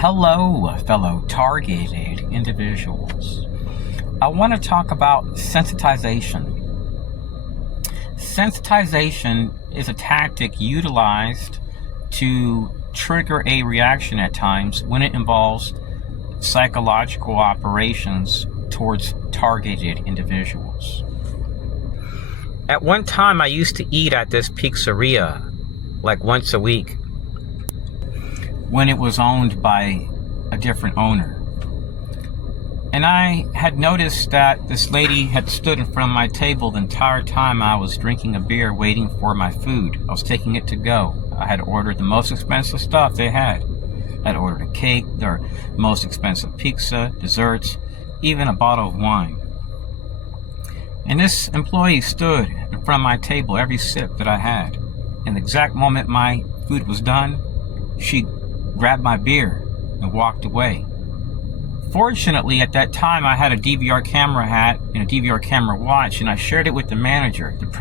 Hello, fellow targeted individuals. I want to talk about sensitization. Sensitization is a tactic utilized to trigger a reaction at times when it involves psychological operations towards targeted individuals. At one time, I used to eat at this pizzeria like once a week when it was owned by a different owner. And I had noticed that this lady had stood in front of my table the entire time I was drinking a beer waiting for my food. I was taking it to go. I had ordered the most expensive stuff they had. I'd ordered a cake, their most expensive pizza, desserts, even a bottle of wine. And this employee stood in front of my table every sip that I had. And the exact moment my food was done, she grabbed my beer and walked away. Fortunately, at that time, I had a DVR camera hat and a DVR camera watch, and I shared it with the manager. It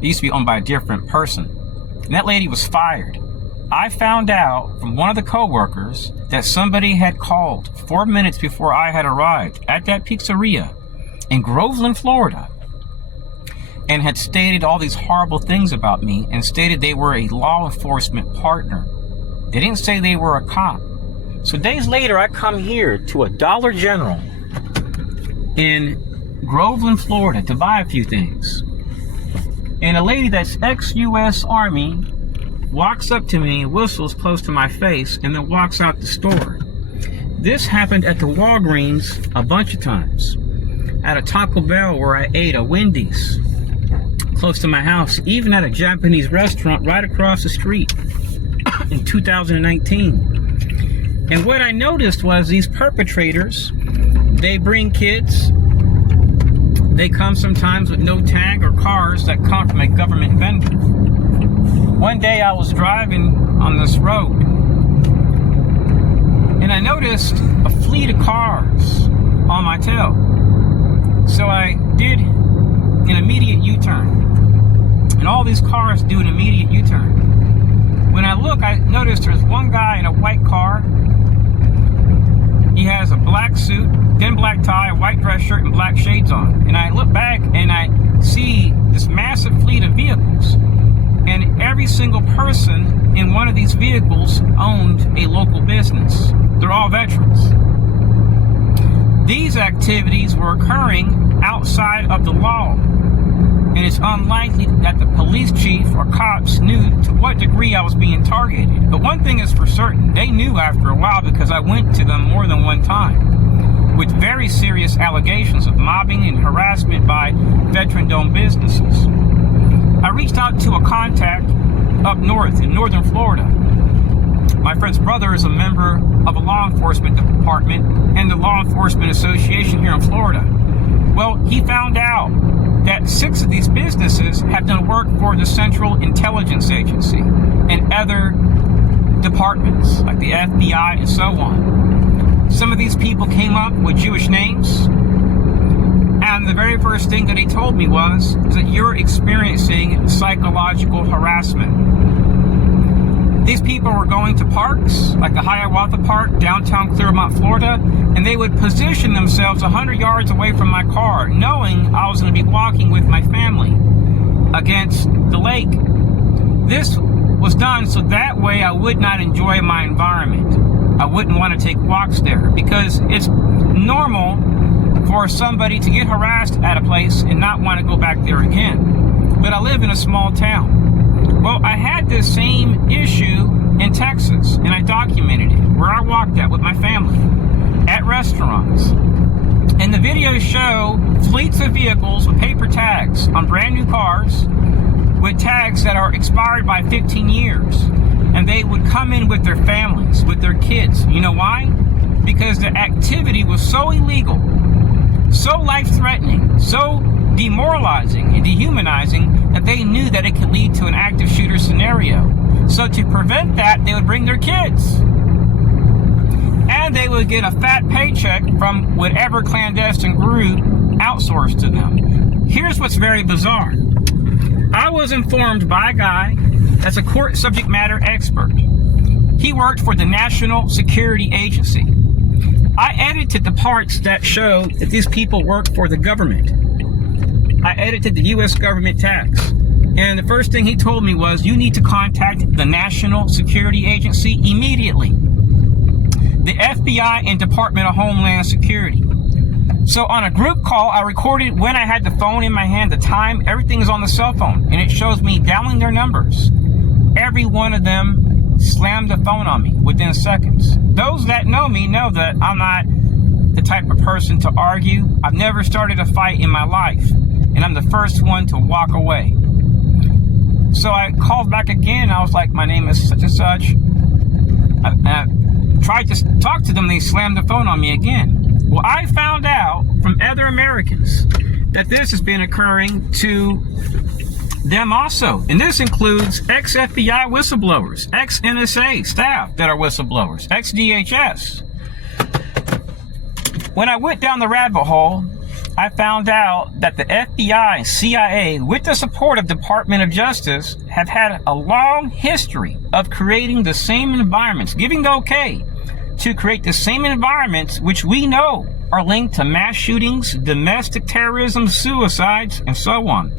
used to be owned by a different person. And that lady was fired. I found out from one of the coworkers that somebody had called 4 minutes before I had arrived at that pizzeria in Groveland, Florida, and had stated all these horrible things about me and stated they were a law enforcement partner. They didn't say they were a cop. So days later, I come here to a Dollar General in Groveland, Florida to buy a few things. And a lady that's ex-US Army walks up to me, whistles close to my face, and then walks out the store. This happened at the Walgreens a bunch of times. At a Taco Bell where I ate, a Wendy's close to my house, even at a Japanese restaurant right across the street in 2019. And what I noticed was these perpetrators, they bring kids. They come sometimes with no tag or cars that come from a government vendor. One day I was driving on this road and I noticed a fleet of cars on my tail. So I did an immediate U-turn. And all these cars do an immediate U-turn. When I look, I noticed there's one guy in a white car. He has a black suit, thin black tie, a white dress shirt, and black shades on. And I look back and I see this massive fleet of vehicles. And every single person in one of these vehicles owned a local business. They're all veterans. These activities were occurring outside of the law. And it's unlikely that the police chief or cops knew to what degree I was being targeted. But one thing is for certain, they knew after a while because I went to them more than one time with very serious allegations of mobbing and harassment by veteran-owned businesses. I reached out to a contact up north in northern Florida. My friend's brother is a member of a law enforcement department and the Law Enforcement Association here in Florida. Well, he found out that 6 of these businesses have done work for the Central Intelligence Agency and other departments like the FBI and so on. Some of these people came up with Jewish names, and the very first thing that he told me was that you're experiencing psychological harassment. These people were going to parks, like the Hiawatha Park, downtown Clearmont, Florida, and they would position themselves 100 yards away from my car, knowing I was going to be walking with my family against the lake. This was done so that way I would not enjoy my environment. I wouldn't want to take walks there because it's normal for somebody to get harassed at a place and not want to go back there again. But I live in a small town. Well, I had this same issue in Texas, and I documented it, where I walked at with my family, at restaurants. And the videos show fleets of vehicles with paper tags on brand new cars, with tags that are expired by 15 years. And they would come in with their families, with their kids. You know why? Because the activity was so illegal, so life-threatening, so demoralizing and dehumanizing that they knew that it could lead to an active shooter scenario. So to prevent that, they would bring their kids. And they would get a fat paycheck from whatever clandestine group outsourced to them. Here's what's very bizarre. I was informed by a guy that's a court subject matter expert. He worked for the National Security Agency. I edited the parts that show that these people work for the government. I edited the U.S. government tax. And the first thing he told me was, you need to contact the National Security Agency immediately. The FBI and Department of Homeland Security. So on a group call, I recorded when I had the phone in my hand, the time, everything is on the cell phone. And it shows me dialing their numbers. Every one of them slammed the phone on me within seconds. Those that know me know that I'm not the type of person to argue. I've never started a fight in my life. And I'm the first one to walk away. So I called back again. I was like, my name is such and such. I tried to talk to them. They slammed the phone on me again. Well, I found out from other Americans that this has been occurring to them also. And this includes ex-FBI whistleblowers, ex-NSA staff that are whistleblowers, ex-DHS. When I went down the rabbit hole, I found out that the FBI and CIA, with the support of Department of Justice, have had a long history of creating the same environments, giving the okay to create the same environments which we know are linked to mass shootings, domestic terrorism, suicides, and so on,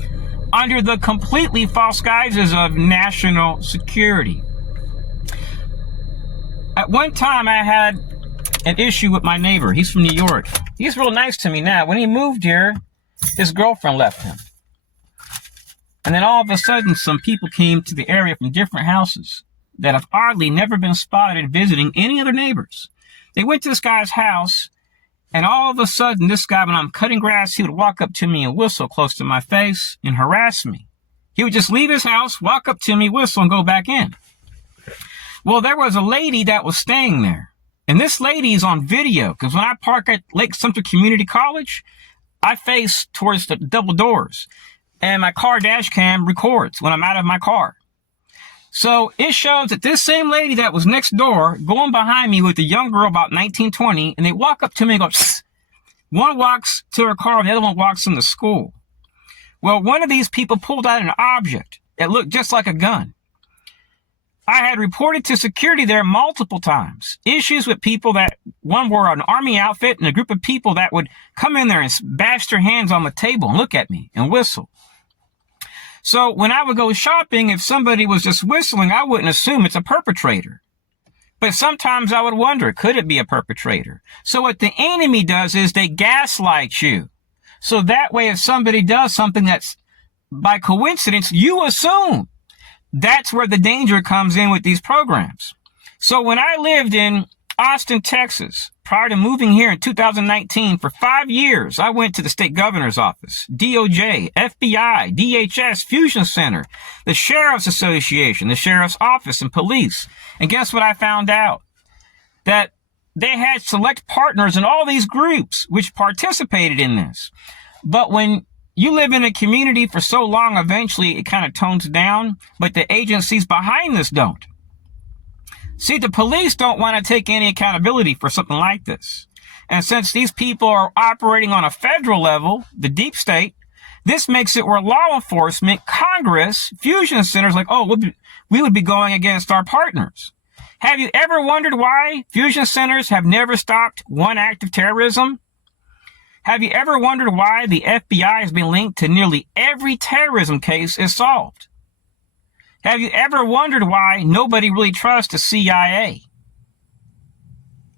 under the completely false guises of national security. At one time, I had an issue with my neighbor. He's from New York. He's real nice to me now. When he moved here, his girlfriend left him. And then all of a sudden, some people came to the area from different houses that have oddly never been spotted visiting any other neighbors. They went to this guy's house, and all of a sudden, this guy, when I'm cutting grass, he would walk up to me and whistle close to my face and harass me. He would just leave his house, walk up to me, whistle, and go back in. Well, there was a lady that was staying there. And this lady is on video, because when I park at Lake Sumter Community College, I face towards the double doors. And my car dash cam records when I'm out of my car. So it shows that this same lady that was next door, going behind me with a young girl about 19, 20, and they walk up to me and go, psst. One walks to her car, and the other one walks in the school. Well, one of these people pulled out an object that looked just like a gun. I had reported to security there multiple times. Issues with people that, one wore an army outfit, and a group of people that would come in there and bash their hands on the table and look at me and whistle. So when I would go shopping, if somebody was just whistling, I wouldn't assume it's a perpetrator. But sometimes I would wonder, could it be a perpetrator? So what the enemy does is they gaslight you. So that way, if somebody does something that's by coincidence, you assume. That's where the danger comes in with these programs. So when I lived in Austin, Texas, prior to moving here in 2019, for 5 years, I went to the state governor's office, DOJ, FBI, DHS, Fusion Center, the Sheriff's Association, the Sheriff's Office, and police. And guess what I found out? That they had select partners in all these groups which participated in this. But when you live in a community for so long, eventually it kind of tones down, but the agencies behind this don't. See, the police don't want to take any accountability for something like this. And since these people are operating on a federal level, the deep state, this makes it where law enforcement, Congress, fusion centers like, oh, we would be going against our partners. Have you ever wondered why fusion centers have never stopped one act of terrorism? Have you ever wondered why the FBI has been linked to nearly every terrorism case is solved? Have you ever wondered why nobody really trusts the CIA?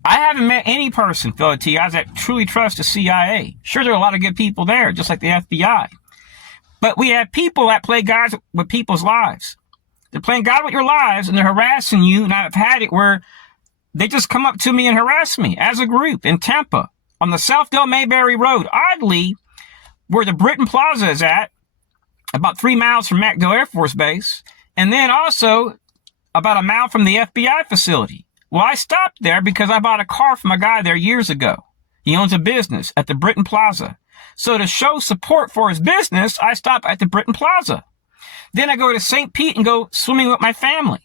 I haven't met any person, fellow TIs, that truly trusts the CIA. Sure, there are a lot of good people there, just like the FBI. But we have people that play God with people's lives. They're playing God with your lives, and they're harassing you, and I've had it where they just come up to me and harass me as a group in Tampa, on the Southdale Mayberry Road, oddly, where the Britton Plaza is at, about 3 miles from MacDill Air Force Base, and then also about a mile from the FBI facility. Well, I stopped there because I bought a car from a guy there years ago. He owns a business at the Britton Plaza. So to show support for his business, I stop at the Britton Plaza. Then I go to St. Pete and go swimming with my family.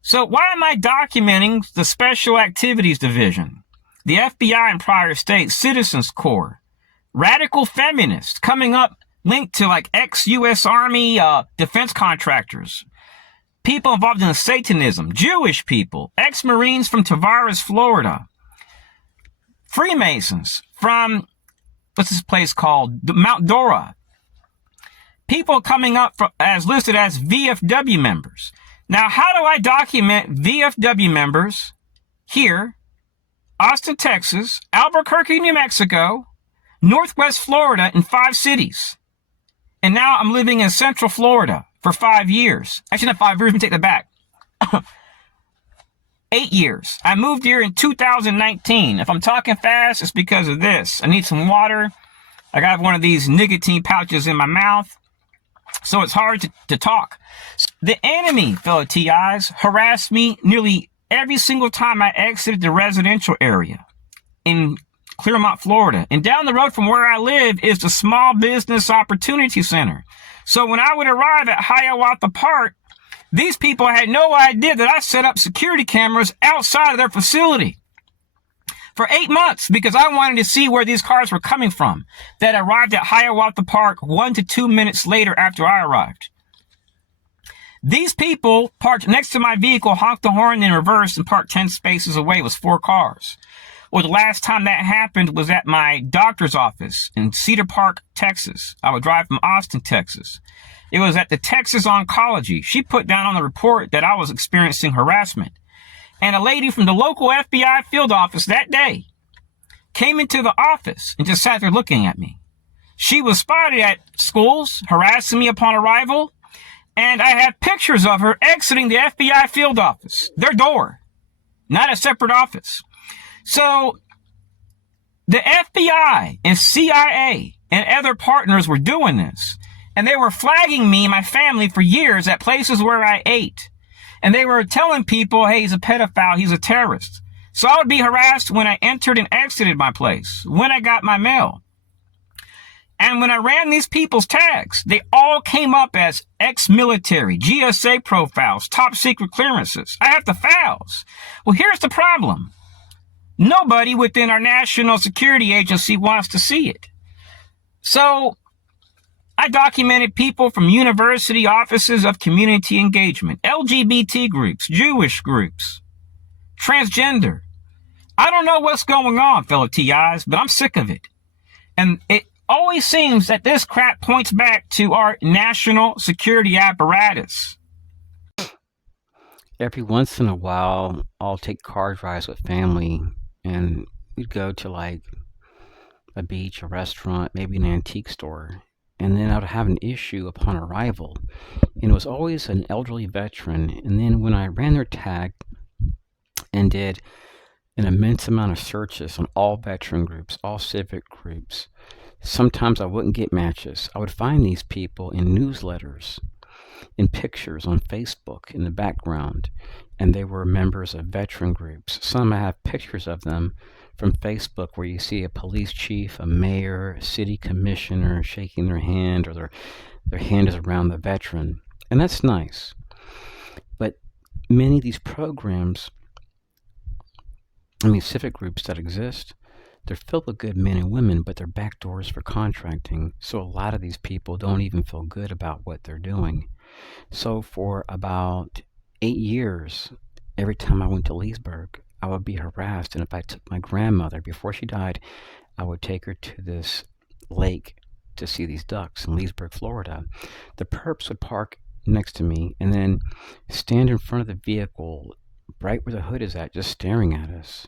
So why am I documenting the Special Activities Division, the FBI in prior states, Citizens Corps, radical feminists coming up linked to like ex-U.S. Army defense contractors, people involved in Satanism, Jewish people, ex-Marines from Tavares, Florida, Freemasons from, what's this place called? Mount Dora. People coming up as listed as VFW members. Now, how do I document VFW members here, Austin, Texas, Albuquerque, New Mexico, Northwest Florida in 5 cities? And now I'm living in Central Florida for 5 years. Actually, not 5 years, let me take that back. 8 years. I moved here in 2019. If I'm talking fast, it's because of this. I need some water. I got one of these nicotine pouches in my mouth, so it's hard to talk. The enemy, fellow TIs, harassed me nearly every single time I exited the residential area in Clearmont, Florida. And down the road from where I live is the Small Business Opportunity Center. So when I would arrive at Hiawatha Park, these people had no idea that I set up security cameras outside of their facility for 8 months because I wanted to see where these cars were coming from that arrived at Hiawatha Park 1 to 2 minutes later after I arrived. These people parked next to my vehicle, honked the horn in reverse, and parked 10 spaces away. It was 4 cars. Well, the last time that happened was at my doctor's office in Cedar Park, Texas. I would drive from Austin, Texas. It was at the Texas Oncology. She put down on the report that I was experiencing harassment. And a lady from the local FBI field office that day came into the office and just sat there looking at me. She was spotted at schools harassing me upon arrival, and I have pictures of her exiting the FBI field office, their door, not a separate office. So the FBI and CIA and other partners were doing this. And they were flagging me and my family for years at places where I ate. And they were telling people, hey, he's a pedophile, he's a terrorist. So I would be harassed when I entered and exited my place, when I got my mail. And when I ran these people's tags, they all came up as ex-military, GSA profiles, top secret clearances. I have the files. Well, here's the problem. Nobody within our national security agency wants to see it. So I documented people from university offices of community engagement, LGBT groups, Jewish groups, transgender. I don't know what's going on, fellow TIs, but I'm sick of it. And it always seems that this crap points back to our national security apparatus. Every once in a while, I'll take car drives with family, and we'd go to like a beach, a restaurant, maybe an antique store. And then I would have an issue upon arrival. And it was always an elderly veteran. And then when I ran their tag and did an immense amount of searches on all veteran groups, all civic groups, sometimes I wouldn't get matches. I would find these people in newsletters, in pictures on Facebook in the background. And they were members of veteran groups. Some I have pictures of them from Facebook where you see a police chief, a mayor, a city commissioner shaking their hand, or their hand is around the veteran. And that's nice. But many of these programs, civic groups that exist, they're filled with good men and women, but they're backdoors for contracting. So a lot of these people don't even feel good about what they're doing. So for about 8 years, every time I went to Leesburg, I would be harassed. And if I took my grandmother, before she died, I would take her to this lake to see these ducks in Leesburg, Florida. The perps would park next to me and then stand in front of the vehicle, right where the hood is at, just staring at us.